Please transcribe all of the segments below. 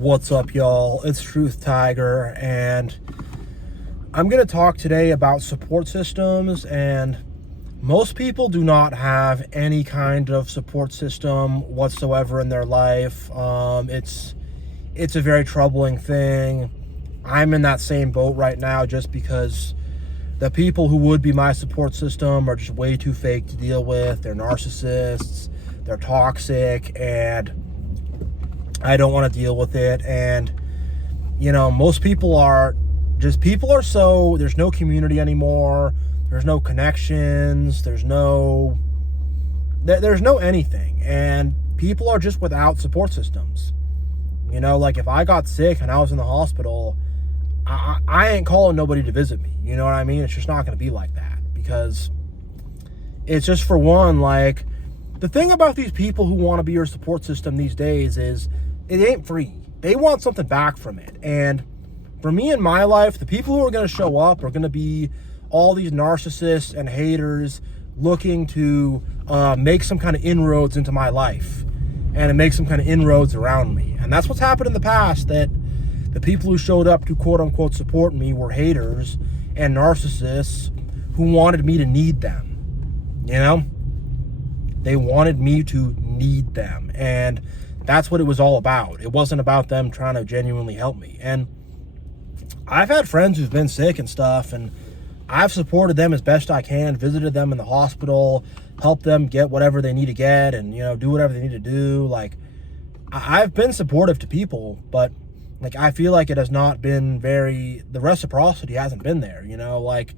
What's up, y'all? It's Truth Tiger, and I'm going to talk today about support systems. And most people do not have any kind of support system whatsoever in their life. It's a very troubling thing. I'm in that same boat right now just because the people who would be my support system are just way too fake to deal with. They're narcissists, they're toxic, and I don't want to deal with it. And most people are so, there's no community anymore, there's no connections, there's no anything, and people are just without support systems. Like if I got sick and I was in the hospital, I ain't calling nobody to visit me. You know what I mean? It's just not going to be like that, because it's just, for one, like, the thing about these people who want to be your support system these days is it ain't free. They want something back from it. And for me in my life, the people who are going to show up are going to be all these narcissists and haters looking to make some kind of inroads into my life and to make some kind of inroads around me. And that's what's happened in the past, that the people who showed up to quote-unquote support me were haters and narcissists who wanted me to need them. They wanted me to need them. And that's what it was all about. It wasn't about them trying to genuinely help me. And I've had friends who've been sick and stuff, and I've supported them as best I can, visited them in the hospital, helped them get whatever they need to get, and, do whatever they need to do. Like, I've been supportive to people, but, like, I feel like it has not been the reciprocity hasn't been there, like,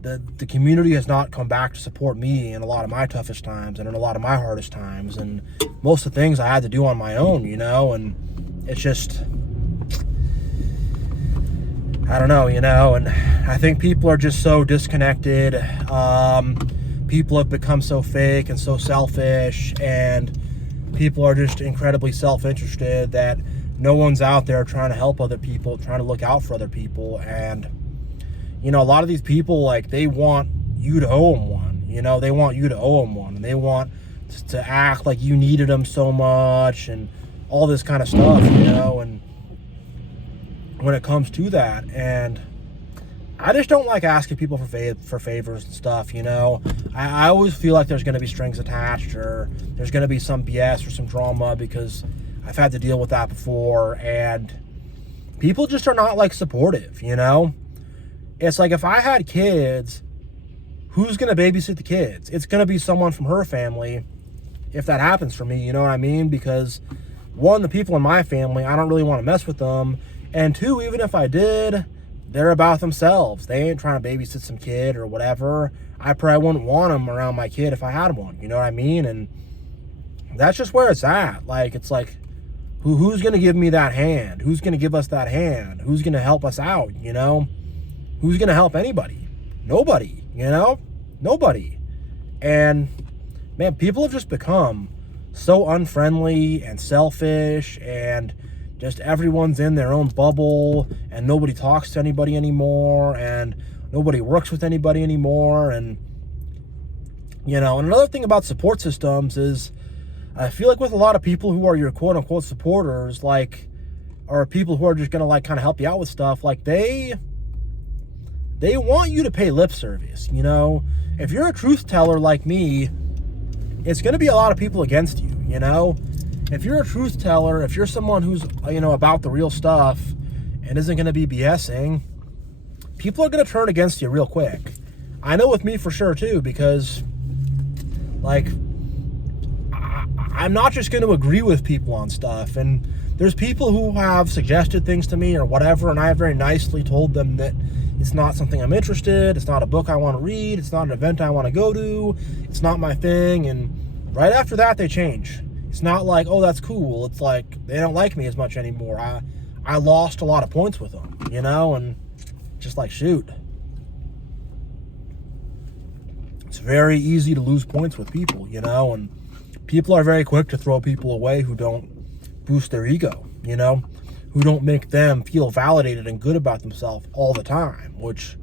the community has not come back to support me in a lot of my toughest times and in a lot of my hardest times, and most of the things I had to do on my own, and it's just, I don't know, and I think people are just so disconnected. People have become so fake and so selfish, and people are just incredibly self-interested that no one's out there trying to help other people, trying to look out for other people. And a lot of these people, like, they want you to owe them one. They want you to owe them one, and they want to act like you needed them so much and all this kind of stuff, and when it comes to that. And I just don't like asking people for favors and stuff. I always feel like there's going to be strings attached, or there's going to be some BS or some drama, because I've had to deal with that before, and people just are not, like, supportive. It's like, if I had kids, who's going to babysit the kids? It's going to be someone from her family if that happens for me, you know what I mean? Because, one, the people in my family, I don't really want to mess with them. And two, even if I did, they're about themselves. They ain't trying to babysit some kid or whatever. I probably wouldn't want them around my kid if I had one, you know what I mean? And that's just where it's at. Like, it's like, who's going to give me that hand? Who's going to give us that hand? Who's going to help us out, Who's going to help anybody? Nobody, Nobody. And, man, people have just become so unfriendly and selfish, and just everyone's in their own bubble, and nobody talks to anybody anymore, and nobody works with anybody anymore. And, and another thing about support systems is, I feel like with a lot of people who are your quote-unquote supporters, like, or people who are just going to, like, kind of help you out with stuff, like, they want you to pay lip service. If you're a truth teller like me, it's going to be a lot of people against you. If you're a truth teller, if you're someone who's, about the real stuff and isn't going to be BSing, people are going to turn against you real quick. I know with me for sure too, because, like, I'm not just going to agree with people on stuff. And there's people who have suggested things to me or whatever, and I have very nicely told them that it's not something I'm interested, it's not a book I want to read, it's not an event I want to go to, it's not my thing. And right after that, they change. It's not like, oh, that's cool. It's like, they don't like me as much anymore. I lost a lot of points with them, and just like, shoot. It's very easy to lose points with people, and people are very quick to throw people away who don't boost their ego, who don't make them feel validated and good about themselves all the time, which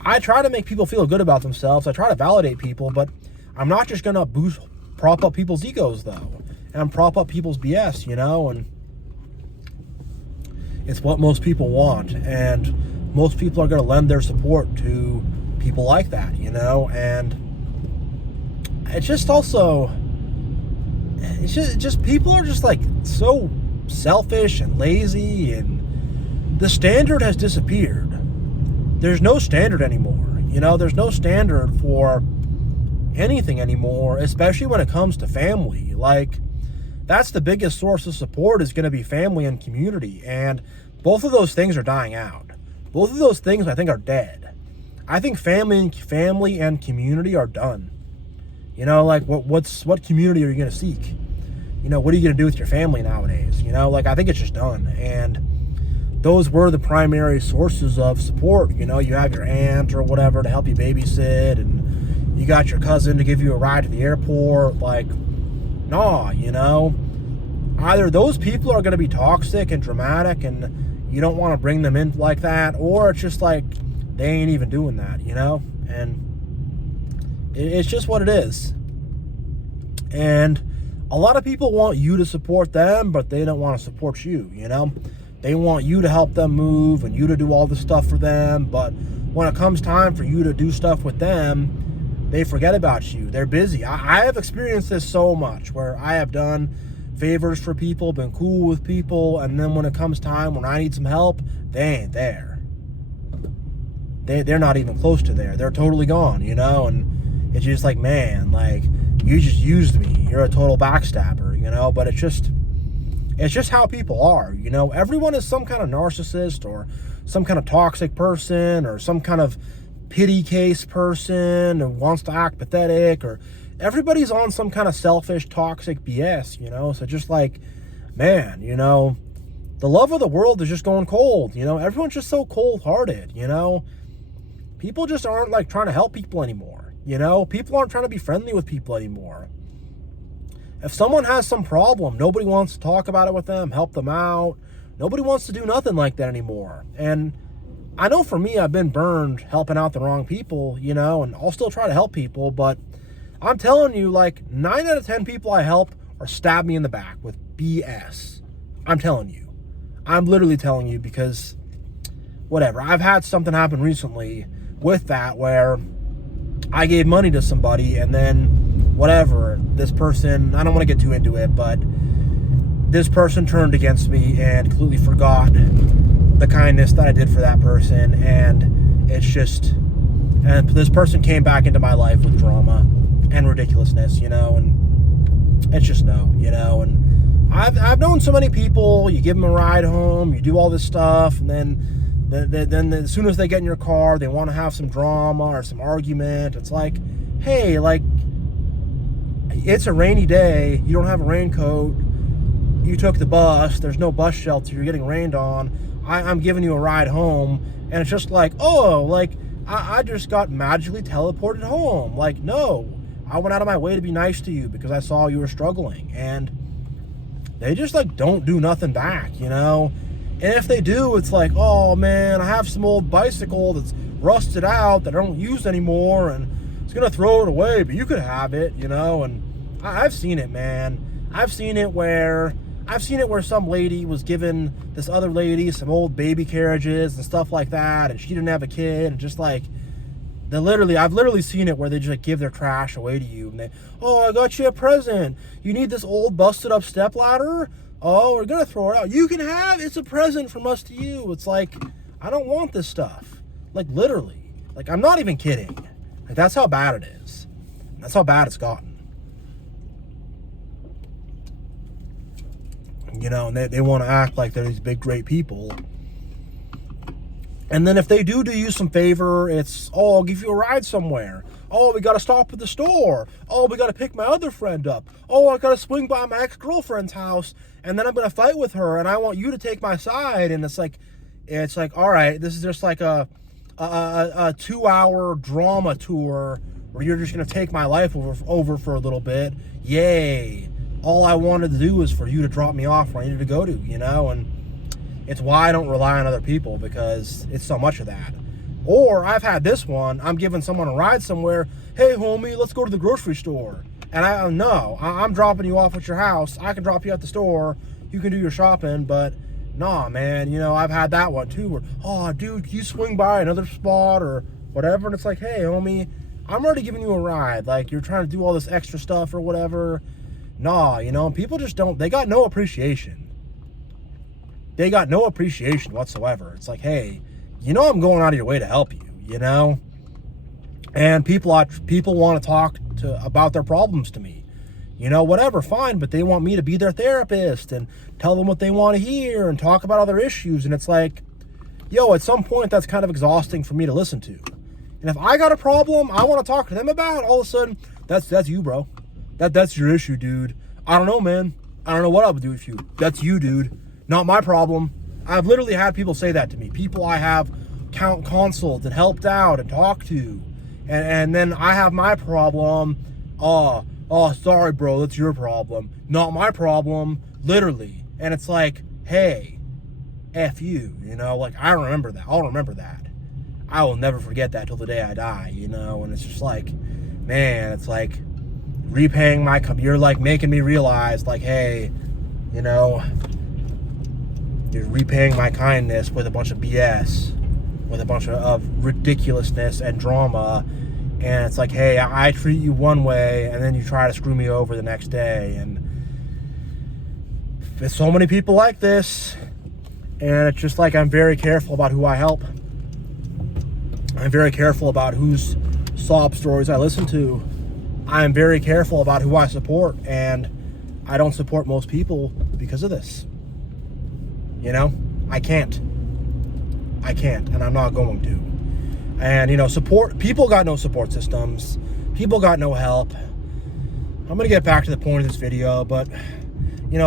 I try to make people feel good about themselves. I try to validate people, but I'm not just going to prop up people's egos, though, and prop up people's BS, and It's what most people want, and most people are going to lend their support to people like that, and it's just also, it's just people are just like so selfish and lazy, and the standard has disappeared. There's no standard anymore. There's no standard for anything anymore, especially when it comes to family. Like, that's the biggest source of support is going to be family and community, and both of those things are dying out. Both of those things, I think, are dead. I think family and community are done. Like, what community are you going to seek? What are you going to do with your family nowadays? Like, I think it's just done. And those were the primary sources of support. You have your aunt or whatever to help you babysit, and you got your cousin to give you a ride to the airport. Like, nah, either those people are going to be toxic and dramatic and you don't want to bring them in like that, or it's just like they ain't even doing that, and it's just what it is. And a lot of people want you to support them, but they don't want to support you. They want you to help them move and you to do all the stuff for them, but when it comes time for you to do stuff with them, they forget about you. They're busy. I have experienced this so much, where I have done favors for people, been cool with people, and then when it comes time when I need some help, they ain't there. They're not even close to there. They're totally gone, and it's just like, man, like, you just used me. You're a total backstabber, but it's just how people are. Everyone is some kind of narcissist or some kind of toxic person or some kind of pity case person who wants to act pathetic, or everybody's on some kind of selfish, toxic BS, so just like, man, the love of the world is just going cold. Everyone's just so cold-hearted. People just aren't like trying to help people anymore. People aren't trying to be friendly with people anymore. If someone has some problem, nobody wants to talk about it with them, help them out. Nobody wants to do nothing like that anymore. And I know for me, I've been burned helping out the wrong people, and I'll still try to help people, but I'm telling you, like, 9 out of 10 people I help are stab me in the back with BS. I'm telling you. I'm literally telling you, because whatever. I've had something happen recently with that where I gave money to somebody, and then whatever, this person, I don't want to get too into it, but this person turned against me and completely forgot the kindness that I did for that person, and it's just, and this person came back into my life with drama and ridiculousness, and it's just no, and I've known so many people, you give them a ride home, you do all this stuff, and then as soon as they get in your car, they want to have some drama or some argument. It's like, hey, like, it's a rainy day, you don't have a raincoat, you took the bus, there's no bus shelter, you're getting rained on, I'm giving you a ride home, and it's just like, oh, like, I just got magically teleported home. Like, no, I went out of my way to be nice to you because I saw you were struggling, and they just, like, don't do nothing back, and if they do, it's like, oh, man, I have some old bicycle that's rusted out that I don't use anymore, and it's gonna throw it away, but you could have it, and I've seen it, man. I've seen it where some lady was giving this other lady some old baby carriages and stuff like that, and she didn't have a kid, and just like, I've literally seen it where they just like give their trash away to you, and they, oh, I got you a present. You need this old busted up stepladder? Oh, we're gonna throw it out. You can have, it's a present from us to you. It's like, I don't want this stuff. Like, literally. Like, I'm not even kidding. Like, that's how bad it is. That's how bad it's gotten. And they want to act like they're these big, great people. And then if they do you some favor, it's, oh, I'll give you a ride somewhere. Oh, we got to stop at the store. Oh, we got to pick my other friend up. Oh, I got to swing by my ex-girlfriend's house, and then I'm going to fight with her, and I want you to take my side. And it's like, all right, this is just like a 2-hour drama tour where you're just going to take my life over for a little bit. Yay. All I wanted to do was for you to drop me off where I needed to go to, and it's why I don't rely on other people, because it's so much of that. Or I've had this one, I'm giving someone a ride somewhere, hey homie, let's go to the grocery store. And I'm dropping you off at your house, I can drop you at the store, you can do your shopping, but Nah, man, you know, I've had that one too, where, oh, dude, can you swing by another spot or whatever? And it's like, hey, homie, I'm already giving you a ride. Like, you're trying to do all this extra stuff or whatever. Nah, you know, people just don't, they got no appreciation. They got no appreciation whatsoever. It's like, hey, you know, I'm going out of your way to help you, you know? And people want to talk about their problems to me. You know, whatever, fine, but they want me to be their therapist and tell them what they want to hear and talk about other issues. And it's like, yo, at some point, that's kind of exhausting for me to listen to. And if I got a problem I want to talk to them about, all of a sudden, that's you, bro. That's your issue, dude. I don't know, man. I don't know what I would do with you. That's you, dude. Not my problem. I've literally had people say that to me. People I have counseled and helped out and talked to. And then I have my problem. Oh, sorry, bro, that's your problem. Not my problem, literally. And it's like, hey, F you, you know? Like, I remember that. I'll remember that. I will never forget that till the day I die, you know? And it's just like, man, it's like repaying you're like making me realize, like, hey, you know, you're repaying my kindness with a bunch of BS, with a bunch of ridiculousness and drama. And it's like, hey, I treat you one way, and then you try to screw me over the next day. And there's so many people like this, and it's just like I'm very careful about who I help. I'm very careful about whose sob stories I listen to. I'm very careful about who I support, and I don't support most people because of this. You know, I can't, and I'm not going to. And, you know, people got no support systems. People got no help. I'm going to get back to the point of this video, but, you know,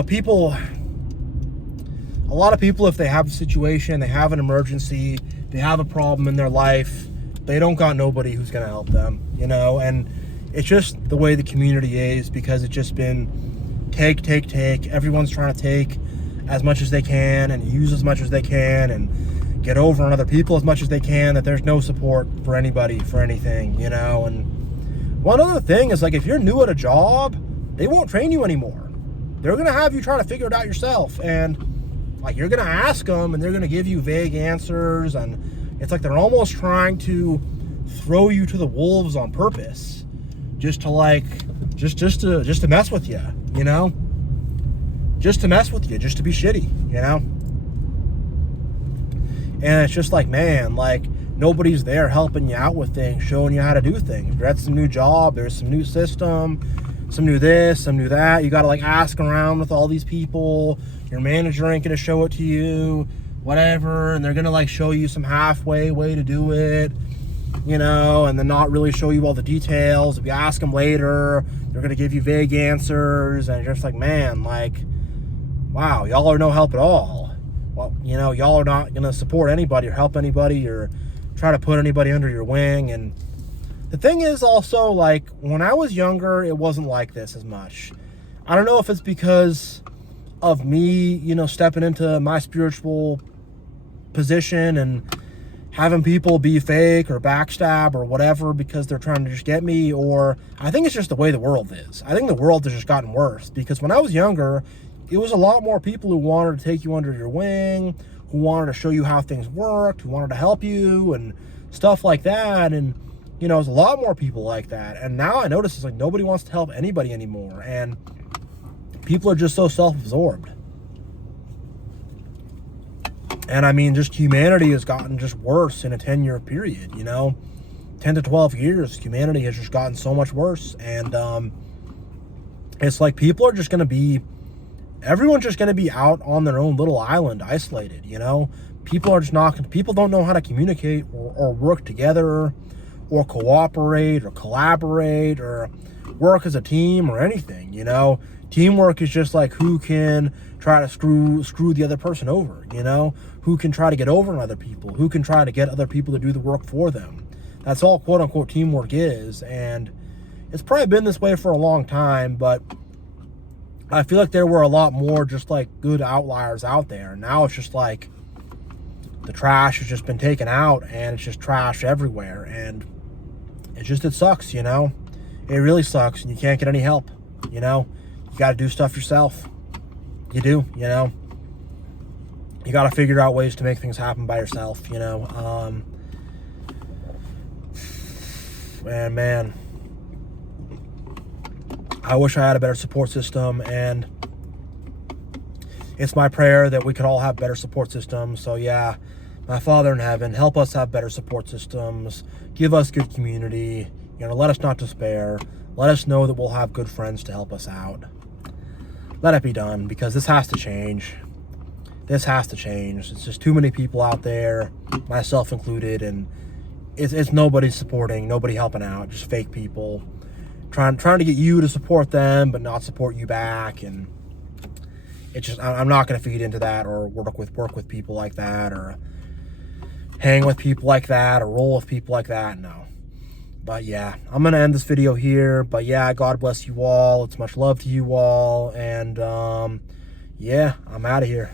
a lot of people, if they have a situation, they have an emergency, they have a problem in their life, they don't got nobody who's going to help them, you know, and it's just the way the community is, because it's just been take. Everyone's trying to take as much as they can and use as much as they can and get over on other people as much as they can, that there's no support for anybody for anything, you know. And one other thing is, like, if you're new at a job, they won't train you anymore. They're gonna have you try to figure it out yourself, and like, you're gonna ask them and they're gonna give you vague answers, and it's like they're almost trying to throw you to the wolves on purpose, just to mess with you, you know, just to mess with you, just to be shitty, you know. And it's just like, man, like, nobody's there helping you out with things, showing you how to do things. You're at some new job, there's some new system, some new this, some new that. You got to, like, ask around with all these people. Your manager ain't going to show it to you, whatever. And they're going to, like, show you some halfway way to do it, you know, and then not really show you all the details. If you ask them later, they're going to give you vague answers. And you're just like, man, like, wow, y'all are no help at all. Well, you know, y'all are not going to support anybody or help anybody or try to put anybody under your wing. And the thing is also, like, when I was younger, it wasn't like this as much. I don't know if it's because of me, you know, stepping into my spiritual position and having people be fake or backstab or whatever because they're trying to just get me, or I think it's just the way the world is. I think the world has just gotten worse, because when I was younger, it was a lot more people who wanted to take you under your wing, who wanted to show you how things worked, who wanted to help you and stuff like that. And, you know, there's a lot more people like that. And now I notice it's like nobody wants to help anybody anymore. And people are just so self-absorbed. And I mean, just humanity has gotten just worse in a 10-year period, you know, 10 to 12 years, humanity has just gotten so much worse. And it's like people are just going to be, everyone's just going to be out on their own little island, isolated, you know. People are just not, people don't know how to communicate or work together or cooperate or collaborate or work as a team or anything, you know. Teamwork is just like who can try to screw the other person over, you know, who can try to get over on other people, who can try to get other people to do the work for them. That's all quote unquote teamwork is. And it's probably been this way for a long time, but I feel like there were a lot more just like good outliers out there. Now it's just like the trash has just been taken out and it's just trash everywhere. And it sucks, you know. It really sucks, and you can't get any help, you know. You got to do stuff yourself. You do, you know. you got to figure out ways to make things happen by yourself, you know. And man, I wish I had a better support system, and it's my prayer that we could all have better support systems. So yeah, my Father in heaven, help us have better support systems. Give us good community. You know, let us not despair. Let us know that we'll have good friends to help us out. Let it be done, because this has to change. This has to change. It's just too many people out there, myself included, and it's nobody supporting, nobody helping out, just fake people trying to get you to support them but not support you back. And it's just, I'm not going to feed into that, or work with people like that, or hang with people like that, or roll with people like that. No. But yeah, I'm going to end this video here. But yeah, God bless you all. It's much love to you all. And yeah, I'm out of here.